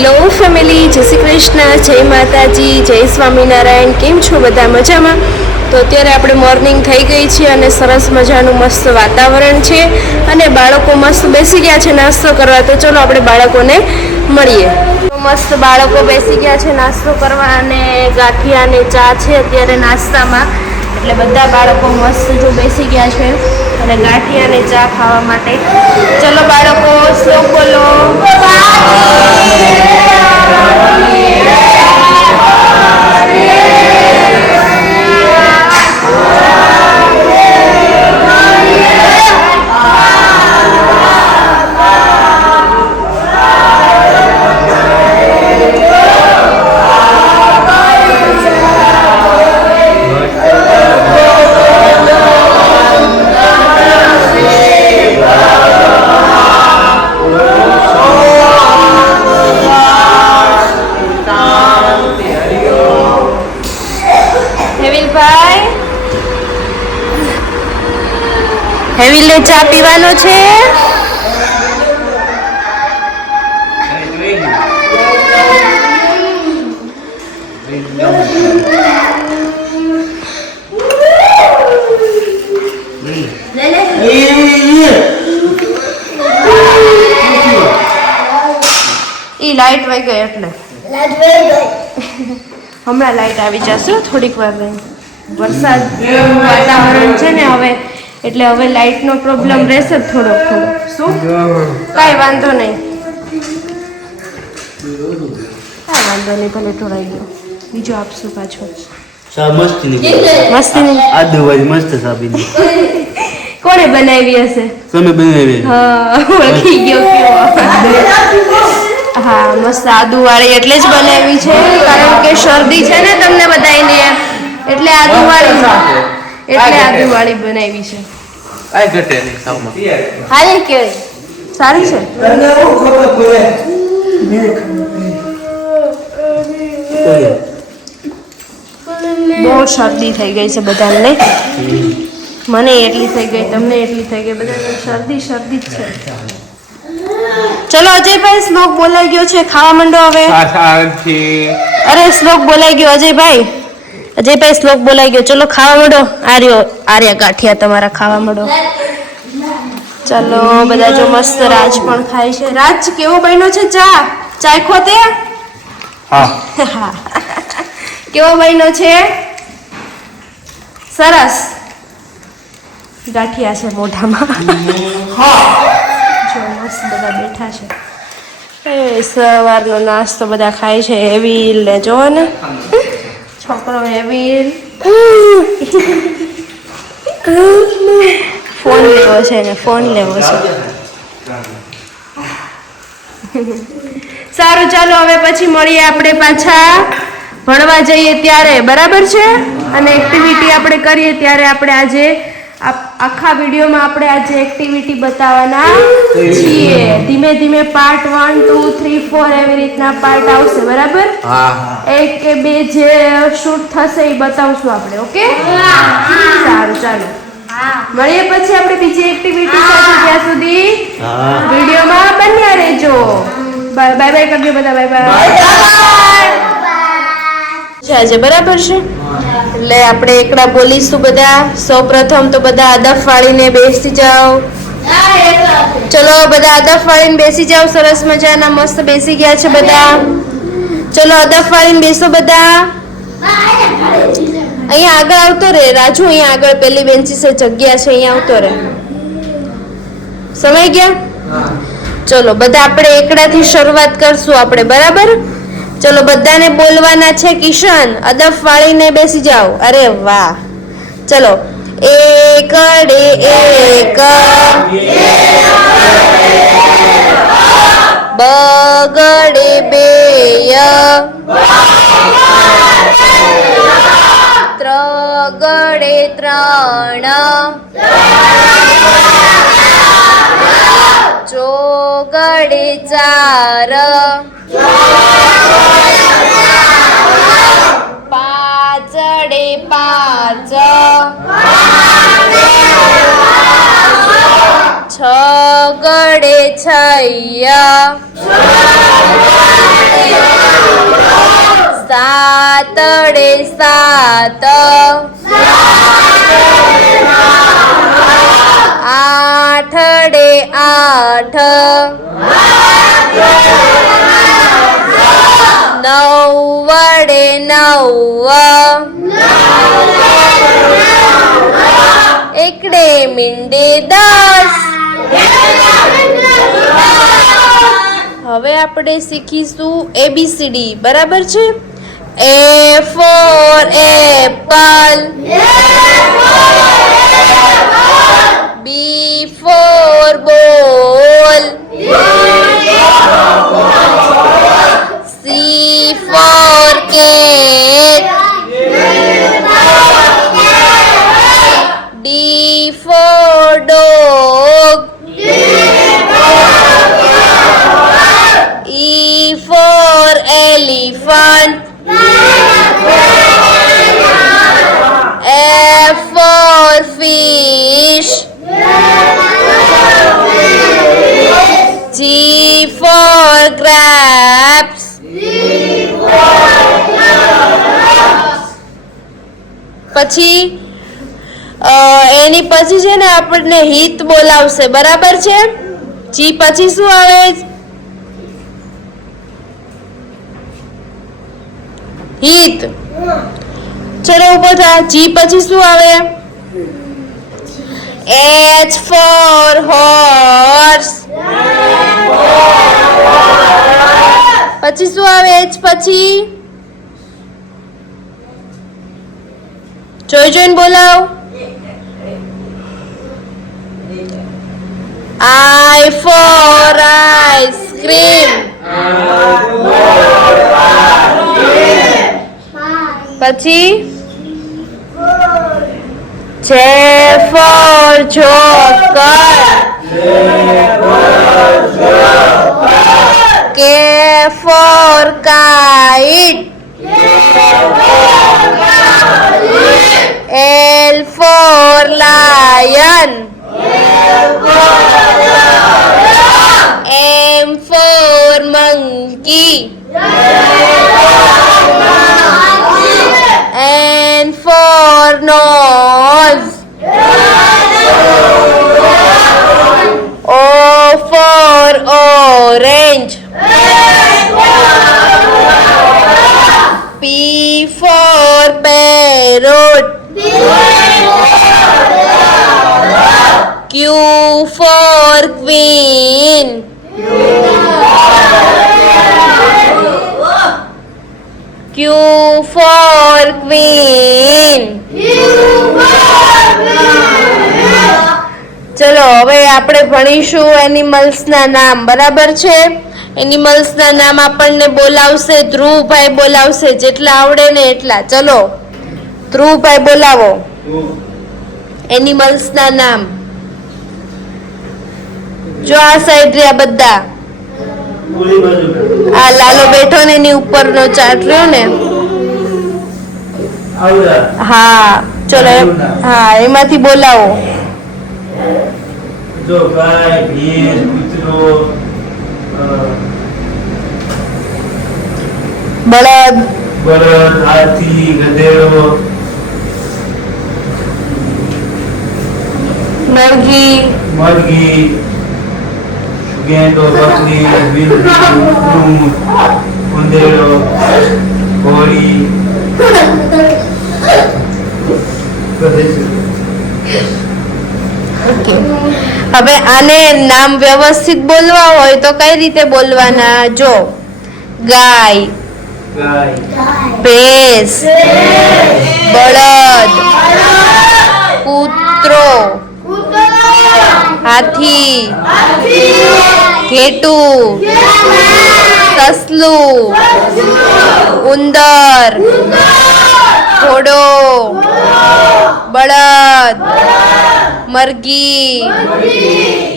Hello family, જય શ્રી કૃષ્ણ, જય માતાજી, જય સ્વામિનારાયણ. કેમ છો બધા? મજામાં? તો અત્યારે આપણે મોર્નિંગ થઈ ગઈ છે અને સરસ મજાનું મસ્ત વાતાવરણ છે અને બાળકો મસ્ત બેસી ગયા છે નાસ્તો કરવા. તો ચલો આપણે બાળકોને મળીએ. તો મસ્ત બાળકો બેસી ગયા છે નાસ્તો કરવા અને ગાંઠિયા અને ચા છે અત્યારે નાસ્તામાં. એટલે બધા બાળકો મસ્ત જો બેસી ગયા છે અને ગાંઠિયા અને ચા ખાવા માટે. ચલો બાળકો, શ્લોક બોલો. હેવીલે ચા પીવાનો છે. ઈ લાઈટ વહી ગઈ એટલે હમણાં લાઈટ આવી જશે થોડીક વાર રહી. વરસાદ વાતાવરણ છે ને હવે, એટલે હવે લાઈટનો પ્રોબ્લેમ રહેશે થોડો. શું? કાંઈ વાંધો નહીં, ભલે ઢોળાઈ ગયો. બીજો આપશું પાછો. કોણે બનાવી હશે? તમે બનાવી. હા, ઓળખી ગયો. હા, મસ્ત આદુ વાળી એટલે જ બનાવી છે કારણ કે શરદી છે ને તમને બધાને, એટલે આદુ વાળી બનાવી છે. હારી કેવી સારી છે. બહુ શરદી થઈ ગઈ છે બધાને. મને એટલી થઈ ગઈ, તમને એટલી થઈ ગઈ, બધાને શરદી જ છે. ચલો અજયભાઈ, શ્લોક બોલાઈ ગયો છે, ખાવા માંડો હવે. અરે શ્લોક બોલાઈ ગયો અજયભાઈ શ્લોક બોલાઈ ગયો. ચલો ખાવા માંડો. આર્યા ગાંઠિયા તમારા ખાવા માંડો. ચલો બધા જો મસ્ત. રાજ પણ ખાય છે. રાજ કેવો બન્યો છે ચા? ચાખો તે? હા. કેવો બન્યો છે? સરસ. ગાંઠિયા છે મોઢામાં. જો મસ્ત બધા બેઠા છે. એ સવારનો નાસ્તો બધા ખાય છે. હેવીલ ને જો ને છોકરો હેવીલ ફોન લેવો છે ને ફોન લેવો છે. સારું, ચાલો હવે પછી મળીએ આપણે પાછા ભણવા જઈએ ત્યારે, બરાબર છે? અને એક્ટિવિટી આપણે કરીએ ત્યારે આપણે આજે આખા વિડીયોમાં આપણે આજે એક્ટિવિટી બતાવવાના છીએ. ધીમે ધીમે પાર્ટ 1, 2, 3, 4 એવી રીતના પાર્ટ આવશે, બરાબર? એક કે બે જે શૂટ થશે એ બતાવશું આપણે. ઓકે, સારું, ચાલો મળીએ પછી આપણે બીજી એક્ટિવિટી સાથે. ત્યાં સુધી વિડીયોમાં બન્યા રહેજો. બાય બાય કરજો બધા. Bye bye. આજે બરાબર છે એટલે આપણે એકડા બોલીશું બધા. સૌપ્રથમ તો બધા અદફ વાળીને બેસી જાઓ. ચલો બધા અદફ વાળીને બેસી જાઓ. સરસ મજાના મસ્ત બેસી ગયા છે બધા. ચલો અદફ વાળીને બેસો બધા. અહીંયા આગળ આવતો રે રાજુ. અહીંયા આગળ પેલી બેન્ચીસે જગ્યા છે, અહીંયા આવતો રે. સમય ગયા? ચલો બધા આપણે એકડાથી શરૂઆત કરશું આપણે, બરાબર? ચલો બધાને બોલવાના છે. કિશન અદફ વાળીને બેસી જાઓ. અરે વાહ. ચલો એકડે એક, બગડે બેય, ત્રગડે ત્રણ, ચોગડે ચાર, પાંચડે પાંચ, છગડે છૈયા, સાતડે સાત, આઠડે આઠ, નવ વડે નવ, એકડે મીંડે 10. હવે આપણે શીખીશું ABCD. બરાબર છે? A for apple, B for ball, C for cat, D for dog, E for elephant, F for fish, G for grapes, પછી એની પછી છે ને આપણને હિત બોલાવશે. બરાબર છે? જી પછી શું આવે? હિત. ચલો ઉભો થા. જી પછી શું આવે? H for horse. પછી શું આવે? H પછી જોઈને બોલાવ. I for ice cream. પછી J for joker, K for kite, L for lion, M for monkey, N for nose, O for orange, P for parrot, Q for queen, Q for queen. ચલો હવે આપણે ભણીશું એનિમલ્સના નામ. બરાબર છે? એનિમલ્સના નામ આપણને બોલાવશે ધ્રુવભાઈ બોલાવશે. જેટલા આવડે ને એટલા. ચલો ધ્રુવભાઈ બોલાવો એનિમલ્સના નામ. જો આ સાઈડ રહ્યા બધા. આ લાલો બેઠો ને એની ઉપરનો ચાર્ટ રહ્યો ને. હા ચલો હા એમાંથી બોલાવો. જો ગાય, ભેંસ, કૂતરો, બળદ, હાથી, ગધેડો, મરઘી, ગેંડો, બકરી, વીંટી, ઊંટ, ઉંદેડો, ઘોડી. ઓકે. હવે આને નામ વ્યવસ્થિત બોલવા હોય તો કઈ રીતે બોલવાના? જો ગાય, ભેંસ, બળદ, કૂતરો, હાથી, ઘેટું, સસલું, ઉંદર, ઘોડો, બળદ, મરઘી,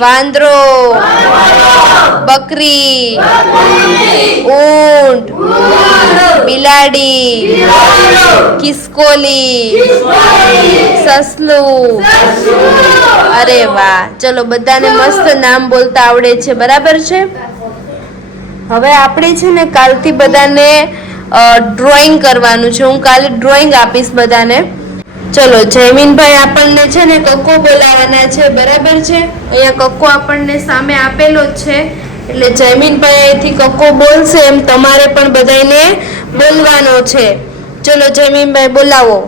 વાંદરો, બકરી, ઊંટ, બિલાડી, ખિસકોલી, સસલું. અરે વાહ, ચલો બધાને મસ્ત નામ બોલતા આવડે છે. બરાબર છે? હવે આપણે છે ને કાલથી બધાને ડ્રોઈંગ કરવાનું છે. હું કાલે ડ્રોઈંગ આપીશ બધાને. ચલો જયમીનભાઈ આપણને છે ને કક્કો બોલાવવાના છે, બરાબર છે. અહીંયા કક્કો આપણને સામે આપેલો જ છે, એટલે જયમીનભાઈ અહીંથી કક્કો બોલશે એમ તમારે પણ બધાને બોલવાનો છે. ચલો જયમીનભાઈ બોલાવો.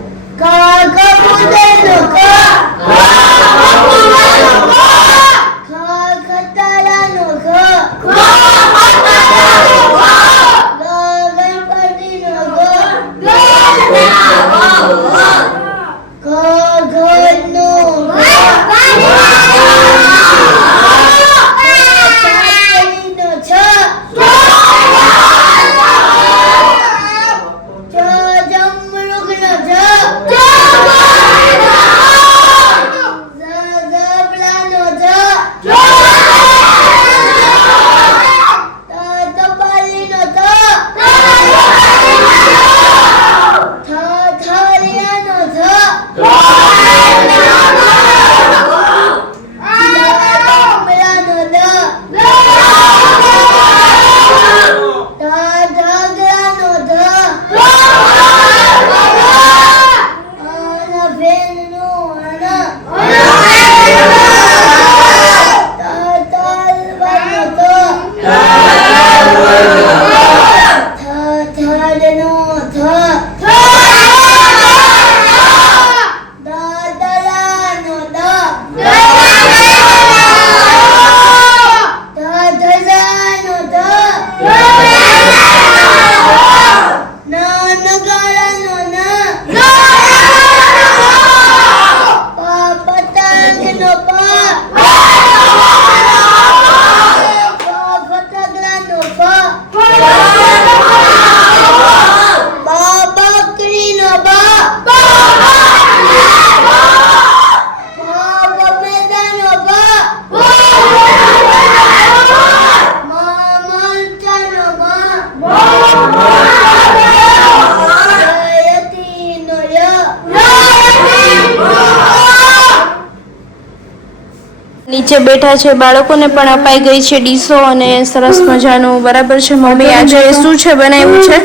નીચે બેઠા છે બાળકોને પણ અપાઈ ગઈ છે ડીશો અને સરસ મજાનું, બરાબર છે. મમ્મી આજે શું છે બનાવ્યું છે?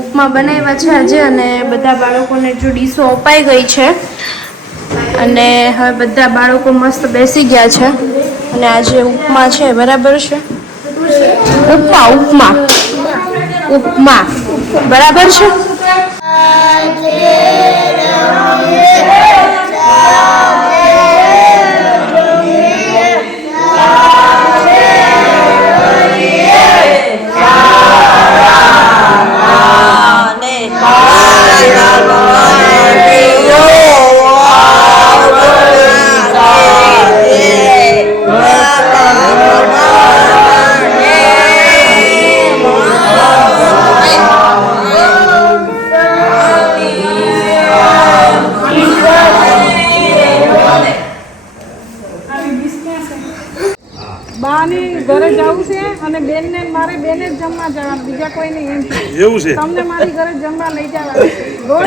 ઉપમા બનાવ્યા છે આજે, અને બધા બાળકોને જો ડીશો અપાઈ ગઈ છે અને હવે બધા બાળકો મસ્ત બેસી ગયા છે અને આજે ઉપમા છે, બરાબર છે. ઉપમા બરાબર છે. ઘરે જવું છે અને બેનને મારે બેને જ જમવા જવાનું, બીજા કોઈ નહીં. એમ એવું છે? તમને મારી ઘરે જમવા લઈ જવા છે રોજ.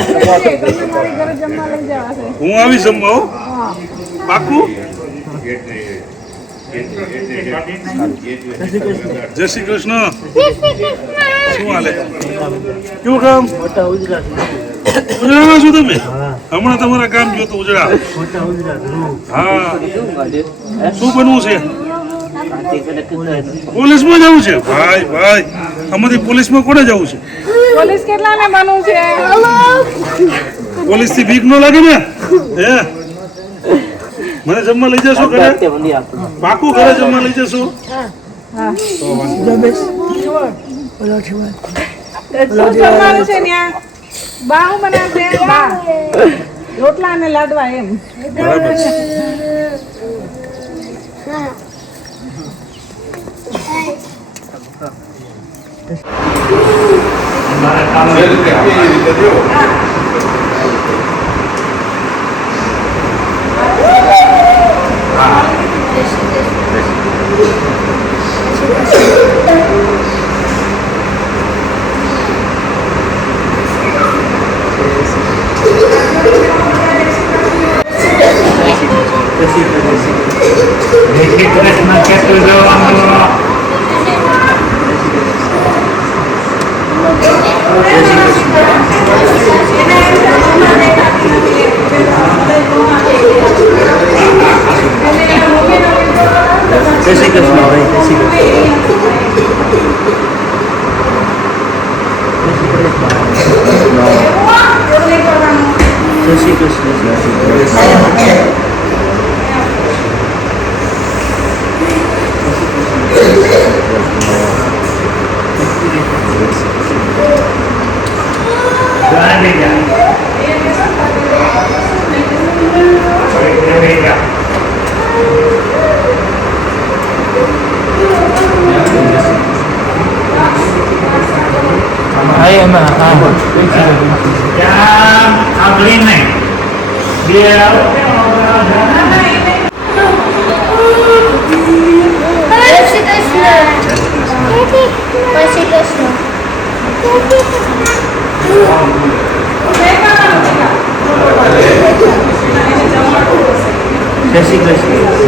તમને મારી ઘરે જમવા લઈ જવા છે. હું આવી જમવા. હા પાકું. જય શ્રી કૃષ્ણ. શું હાલે? કેવું કામ? ઉજળામાં છો તમે? હમણાં તમારા કામ ગયો તો ઉજળા. હા શું બનવું છે? પોલીસમાં જવું છે? ભાઈ ભાઈ અમારી પોલીસમાં કોને જવું છે? પોલીસ કેટલાને બનવું છે? પોલીસ થી બીક ન લાગે ને? હે મને જમવા લઈ જશો ઘરે? પાકું ઘરે જમવા લઈ જશો? જમવાનું છે ત્યાં બા હું બનાવશે? બા રોટલા અને લાડવા એમ. બરાબર છે. Thank you. જય શ્રી કૃષ્ણ ભાઈ, જય શ્રી કૃષ્ણ. જય શ્રી કૃષ્ણ. જય શ્રી કૃષ્ણ.